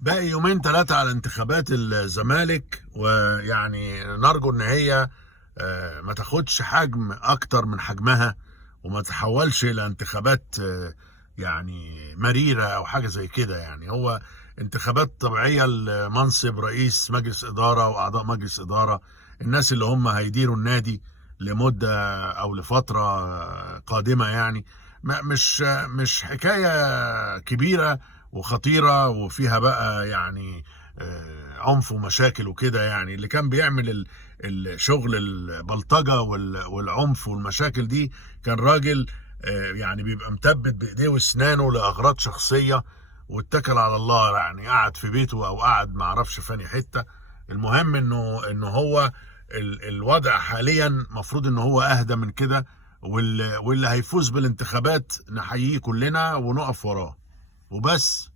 باقي يومين ثلاثة على انتخابات الزمالك، ويعني نرجو ان هي ما تاخدش حجم اكتر من حجمها، وما تحولش الى انتخابات يعني مريرة او حاجة زي كده. يعني هو انتخابات طبيعية لمنصب رئيس مجلس ادارة واعضاء مجلس ادارة، الناس اللي هم هيديروا النادي لمدة او لفترة قادمة يعني. مش حكاية كبيرة وخطيرة وفيها بقى يعني عنف ومشاكل وكده. يعني اللي كان بيعمل الشغل البلطجة والعنف والمشاكل دي كان راجل يعني بيبقى مثبت بايديه واسنانه لاغراض شخصية، واتكل على الله. يعني قعد في بيته او قعد معرفش فاني حتة. المهم انه هو الوضع حاليا مفروض ان هو اهدى من كده، واللي هيفوز بالانتخابات نحييه كلنا ونقف وراه وبس.